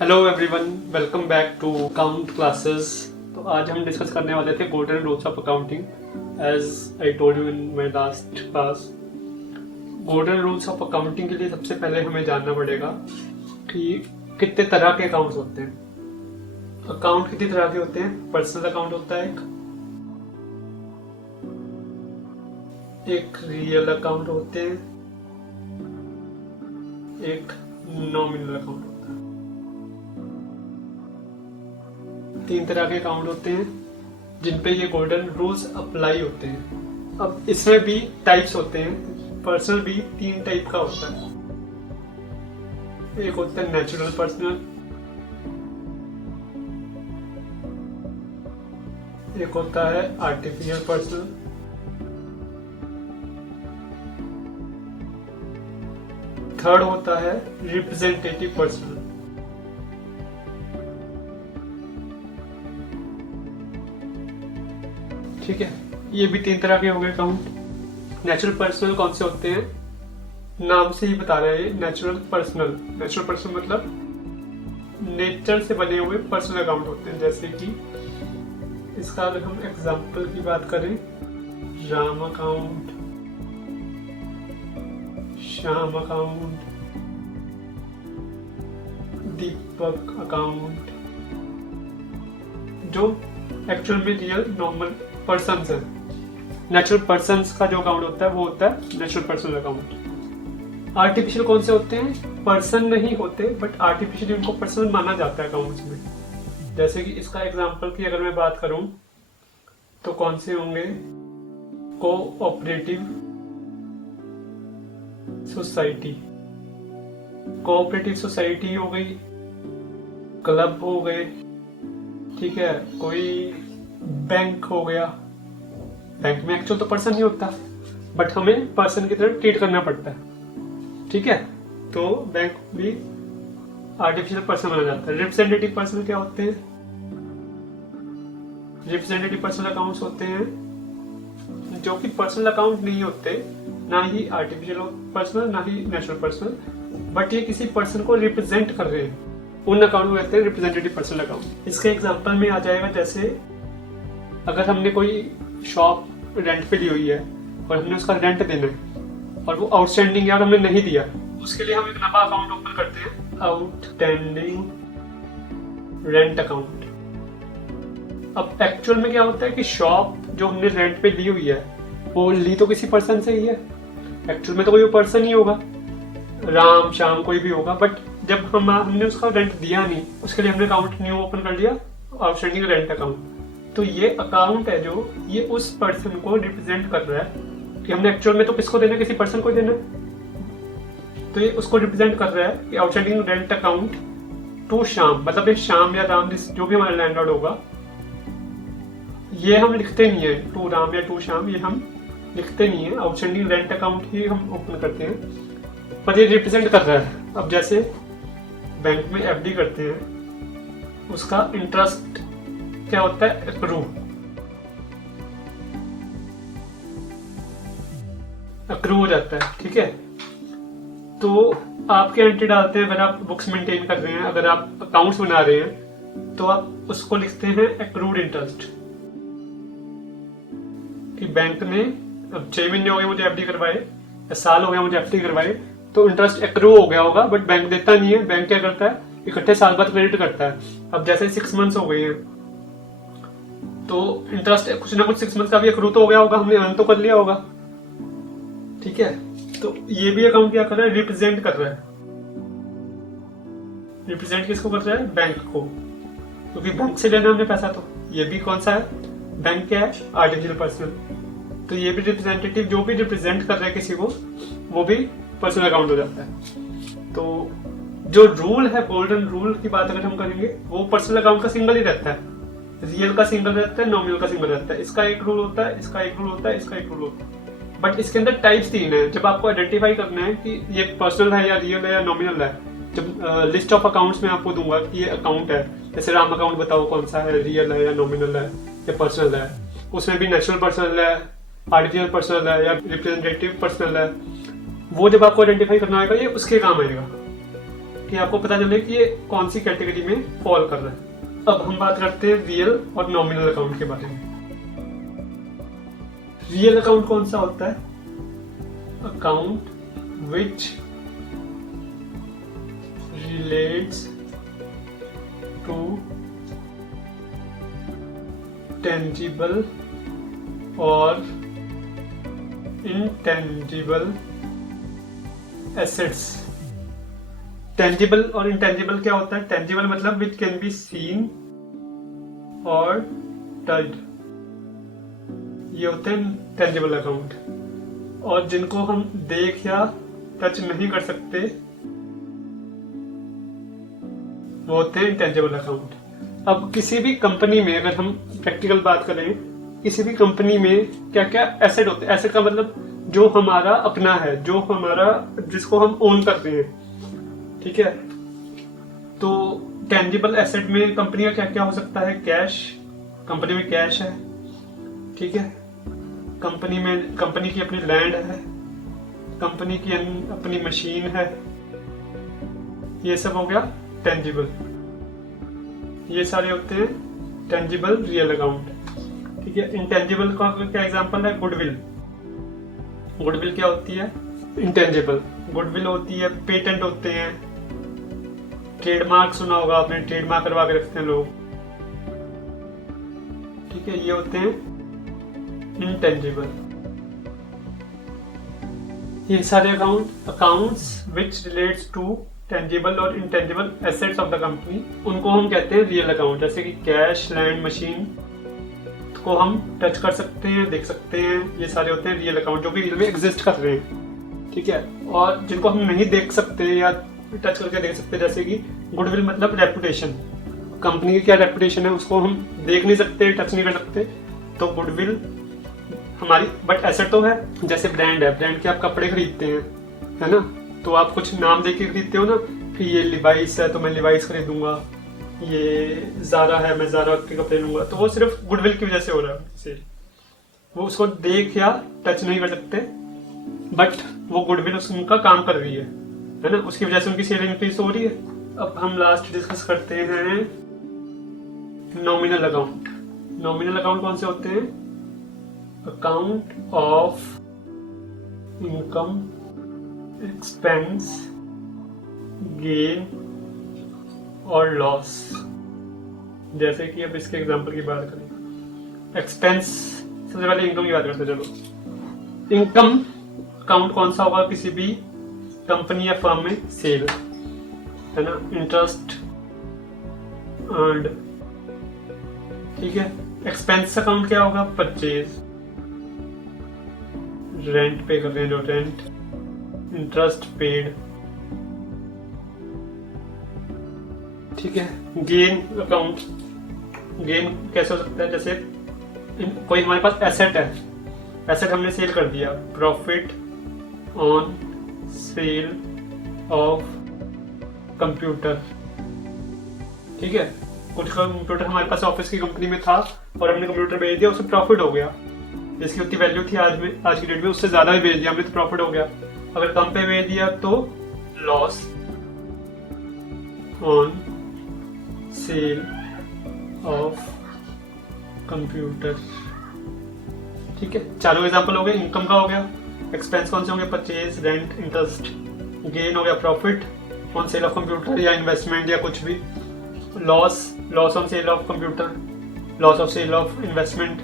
Hello everyone, welcome back to account classes. तो आज हम डिस्कस करने वाले थे golden rules of accounting. As I told you in my last class, golden rules of accounting के लिए सबसे पहले हमें जानना पड़ेगा कि कितने तरह के अकाउंट्स होते हैं। अकाउंट कितनी तरह के होते हैं? पर्सनल अकाउंट होता है एक रियल अकाउंट होते हैं, एक नॉमिनल अकाउंट होता है। तीन तरह के अकाउंट होते हैं जिन पे ये गोल्डन रूल्स अप्लाई होते हैं। अब इसमें भी टाइप्स होते हैं। पर्सनल भी तीन टाइप का होता है। एक होता है नेचुरल पर्सनल, एक होता है आर्टिफिशियल पर्सनल, थर्ड होता है रिप्रेजेंटेटिव पर्सनल। ठीक है, ये भी तीन तरह के हो गए अकाउंट। नेचुरल पर्सनल कौन से होते हैं? नाम से ही बता रहे हैं, नेचुरल पर्सनल। नेचुरल पर्सनल मतलब नेचर से बने हुए पर्सनल अकाउंट होते हैं। जैसे कि इसका अगर हम एग्जांपल की बात करें, राम अकाउंट, श्याम अकाउंट, दीपक अकाउंट, जो एक्चुअल में रियल नॉर्मल पर्सन्स है। नेचुरल पर्सन्स का जो अकाउंट होता है वो होता है नेचुरल पर्सनल अकाउंट। आर्टिफिशियल कौन से होते हैं? पर्सन नहीं होते बट आर्टिफिशियल उनको पर्सन माना जाता है अकाउंट्स में। जैसे कि इसका एग्जांपल की अगर मैं बात करूं तो कौन से होंगे? कोऑपरेटिव सोसाइटी, कोऑपरेटिव सोसाइटी हो गई, क्लब हो गए, ठीक है, कोई बैंक हो गया। बैंक में एक्चुअल तो पर्सन नहीं होता बट हमें पर्सन की तरह ट्रीट करना पड़ता है, ठीक है। तो बैंक भी आर्टिफिशियल पर्सन माना जाता है। रिप्रेजेंटेटिव पर्सन क्या होते हैं? रिप्रेजेंटेटिव पर्सनल अकाउंट्स होते हैं जो कि पर्सनल अकाउंट नहीं होते, ना ही आर्टिफिशियल पर्सनल ना ही नेचुरल पर्सनल, बट ये किसी पर्सन को रिप्रेजेंट कर रहे हैं। उन अकाउंट को कहते हैं रिप्रेजेंटेटिव पर्सनल अकाउंट। इसके एग्जांपल में आ जाएगा, जैसे अगर हमने कोई शॉप रेंट पे ली हुई है और हमने उसका रेंट देना है और वो आउटस्टैंडिंग है और हमने नहीं दिया, उसके लिए हम एक नया अकाउंट ओपन करते हैं, आउटस्टैंडिंग रेंट अकाउंट। अब एक्चुअल में क्या होता है कि शॉप जो हमने रेंट पे ली हुई है वो ली तो किसी पर्सन से ही है। एक्चुअल में तो कोई पर्सन ही होगा, राम श्याम कोई भी होगा, बट जब हमने उसका रेंट दिया नहीं, उसके लिए हमने अकाउंट न्यू ओपन कर लिया, आउटस्टैंडिंग रेंट अकाउंट। तो ये अकाउंट है जो ये उस पर्सन को रिप्रेजेंट कर रहा है कि हमने एक्चुअल में तो किसको देना है, किसी पर्सन को देना है। तो ये उसको रिप्रेजेंट कर रहा है कि outstanding rent account to Shyam, मतलब ये श्याम या राम जो भी हमारा लैंडलॉर्ड होगा, ये हम लिखते नहीं है टू राम या टू श्याम, ये हम लिखते नहीं है। आउटस्टैंडिंग रेंट अकाउंट ही हम ओपन करते हैं, पर ये रिप्रेजेंट कर रहा है। अब जैसे बैंक में एफडी करते हैं, उसका इंटरेस्ट क्या होता है? अक्रू हो जाता है, ठीक है। तो आपके एंट्री डालते हैं, अगर आप बुक्स मेंटेन कर रहे हैं, अगर आप अकाउंट्स बना रहे हैं, तो आप उसको लिखते हैं एक्रूड इंटरेस्ट। कि बैंक ने अब 6 महीने हो गए मुझे एफडी करवाए या साल हो गया मुझे एफडी करवाए, तो इंटरेस्ट एक्रू हो गया होगा, बट बैंक देता नहीं है। बैंक क्या करता है? इकट्ठे साल बाद क्रेडिट करता है। अब जैसे 6 मंथ्स हो गए हैं तो इंटरेस्ट कुछ ना कुछ 6 मंथ का भी एक्रू तो हो गया होगा, हमने अर्न तो कर लिया होगा, ठीक है। तो ये भी अकाउंट क्या कर रहा है? रिप्रेजेंट कर रहा है। रिप्रेजेंट किसको कर रहा है? बैंक को, क्योंकि बैंक से लेना हमने पैसा। तो ये भी कौन सा है? बैंक क्या है? Artificial personal. तो ये भी रिप्रेजेंटेटिव, जो भी रिप्रेजेंट कर रहा है किसी को, वो भी पर्सनल अकाउंट हो जाता है। तो जो रूल है, गोल्डन रूल की बात अगर हम करेंगे, वो पर्सनल अकाउंट का सिंगल ही रहता है। रियल का सिंगल रहता है, नॉमिनल का सिंगल रहता है। इसका एक रूल होता है, इसका एक रूल होता है, इसका एक रूल होता है। बट इसके अंदर टाइप्स 3 है। जब आपको आइडेंटिफाई करना है कि ये पर्सनल है या रियल है या नॉमिनल है, जब लिस्ट ऑफ अकाउंट्स में आपको दूंगा कि ये अकाउंट है, जैसे राम अकाउंट बताओ कौन सा है, रियल है या नॉमिनल है या पर्सनल है। उसमें भी नेचुरल पर्सनल है, आर्टिफिशियल पर्सनल है या रिप्रेजेंटेटिव पर्सनल है, वो जब आपको आइडेंटिफाई करना आएगा ये उसके काम आएगा। कि आपको पता चले कि ये कौन सी कैटेगरी में फॉल कर रहा है। अब हम बात करते हैं रियल और नॉमिनल अकाउंट के बारे में। रियल अकाउंट कौन सा होता है? Account which relates to tangible और इनटेंजिबल एसेट्स। टेंजिबल और इनटेंजिबल क्या होता है? टेंजिबल मतलब विच कैन बी सीन और टच्ड, ये होते हैं टेंजिबल अकाउंट। और जिनको हम देख या टच नहीं कर सकते वो होते हैं इनटेंजिबल अकाउंट। अब किसी भी कंपनी में अगर हम प्रैक्टिकल बात करें, किसी भी कंपनी में क्या क्या एसेट होते हैं? एसेट का मतलब जो हमारा अपना है, जो हमारा, जिसको हम ओन करते हैं, ठीक है। तो टेंजिबल एसेट में कंपनी का क्या क्या हो सकता है? कैश, कंपनी में कैश है, ठीक है। कंपनी में, कंपनी की अपनी लैंड है, कंपनी की अपनी मशीन है, ये सब हो गया टेंजिबल। ये सारे होते हैं टेंजिबल रियल अकाउंट, ठीक है। इनटेंजिबल का क्या एग्जांपल है? गुडविल। गुडविल क्या होती है? इंटेंजिबल। गुडविल होती है, पेटेंट होते हैं, ट्रेडमार्क सुना होगा आपने, ट्रेडमार्क करवा के रखते हैं लोग, ठीक है। ये होते हैं इंटेंजिबल। ये सारे accounts which relates to tangible और intangible assets of the company, उनको हम कहते हैं रियल अकाउंट। जैसे कि कैश, लैंड, मशीन को हम टच कर सकते हैं, देख सकते हैं, ये सारे होते हैं रियल अकाउंट जो कि रियल में एग्जिस्ट कर रहे हैं, ठीक है। और जिनको हम नहीं देख सकते या टच करके देख सकते, जैसे कि गुडविल मतलब रेपुटेशन, कंपनी की क्या रेपुटेशन है उसको हम देख नहीं सकते, टच नहीं कर सकते, तो गुडविल हमारी, बट एसेट तो है। जैसे ब्रांड है, ब्रांड के आप कपड़े खरीदते हैं, है ना, तो आप कुछ नाम देख के खरीदते हो ना, कि ये लिवाइस है तो मैं लिवाइस खरीदूंगा, ये ज़ारा है मैं ज़ारा के कपड़े लूंगा, तो वो सिर्फ गुडविल की वजह से हो रहा है सेल। वो उसको देख या टच नहीं कर सकते, बट वो गुडविल उनका काम कर रही है ना, उसकी वजह से उनकी सेल इंक्रीज हो रही है। अब हम लास्ट डिस्कस करते हैं नॉमिनल अकाउंट। नॉमिनल अकाउंट कौन से होते हैं? Account of income, expense, gain और लॉस। जैसे कि अब इसके एग्जांपल की बात करें, एक्सपेंस, सबसे पहले इनकम की बात करते हैं। चलो, इनकम अकाउंट कौन सा होगा? किसी भी कंपनी या फर्म में सेल, है ना, इंटरेस्ट अर्न्ड, ठीक है। एक्सपेंस अकाउंट क्या होगा? परचेज, रेंट पे कर रहे हैं जो रेंट, इंटरेस्ट पेड, ठीक है। गेन अकाउंट, गेन कैसे हो सकता है? जैसे कोई हमारे पास एसेट है, एसेट हमने सेल कर दिया, profit on sale of computer, ठीक है। कुछ कंप्यूटर हमारे पास ऑफिस की कंपनी में था और हमने कंप्यूटर बेच दिया, उससे प्रॉफिट हो गया, जिसकी उतनी वैल्यू थी आज की डेट में, उससे ज्यादा भी बेच दिया हमने तो प्रॉफिट हो गया। अगर कम पे बेच दिया तो loss on sale of computer, ठीक है। चारों एग्जांपल हो गए, इनकम का हो गया, एक्सपेंस कौन से होंगे? परचेज, रेंट, इंटरेस्ट, गेन हो गया profit on sale of computer या इन्वेस्टमेंट या कुछ भी, loss on sale of computer, loss of sale of investment,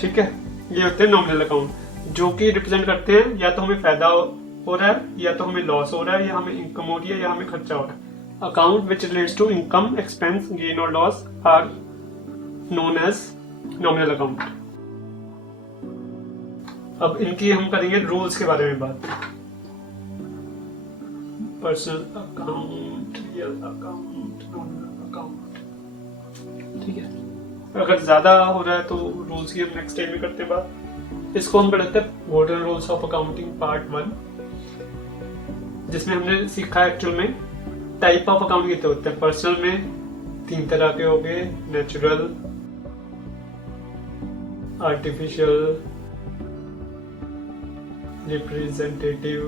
ठीक है। ये होते हैं नॉमिनल अकाउंट, जो कि रिप्रेजेंट करते हैं या तो हमें फायदा हो रहा है, या तो हमें लॉस हो रहा है, या हमें इनकम हो रही है, या हमें खर्चा हो रहा है। Account which relates to income, expense, gain और loss are known as nominal account. अब इनकी हम करेंगे रूल्स के बारे में बात। Personal account, real account, nominal account, ठीक है। अगर ज्यादा हो रहा है तो रूल्स की हम नेक्स्ट टाइम में करते हैं बात। इसको हम करते हैं golden rules of accounting part 1, जिसमें हमने सीखा एक्चुअल में टाइप ऑफ अकाउंट कितने होते हैं। पर्सनल में 3 तरह के हो गए, natural, artificial, representative,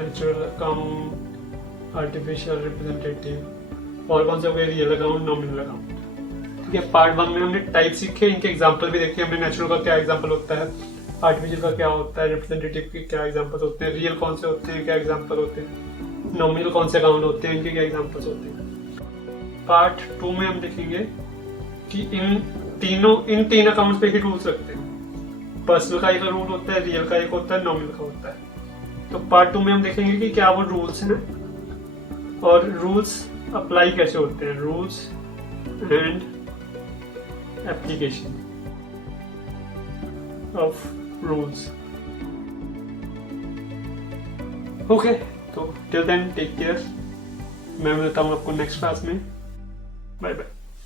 natural account, artificial representative, और कौन से हो गए, रियल अकाउंट, नॉमिनल अकाउंट। ठीक है, पार्ट 1 में हमने टाइप सीखे, इनके एग्जांपल भी देखे हमने, नेचुरल का क्या एग्जांपल होता है, आर्टिफिशियल का क्या होता है, रिप्रेजेंटेटिव के क्या एग्जांपल्स होते हैं, रियल कौन से होते हैं, क्या एग्जांपल होते हैं, नॉमिनल कौन से अकाउंट होते हैं, इनके क्या एग्जांपल्स होते हैं। पार्ट 2 में हम देखेंगे कि इन तीन अकाउंट्स पे ही रूल्स रखते हैं। पर्सनल का एक रूल होता है, रियल का एक होता है, नॉमिनल का होता है। तो पार्ट 2 में हम देखेंगे कि क्या वो रूल्स हैं और रूल्स अप्लाई कैसे होते हैं, rules and application of rules. Okay, तो टिल देन टेक केयर। मैं मिलता हूँ आपको नेक्स्ट क्लास में। Bye bye.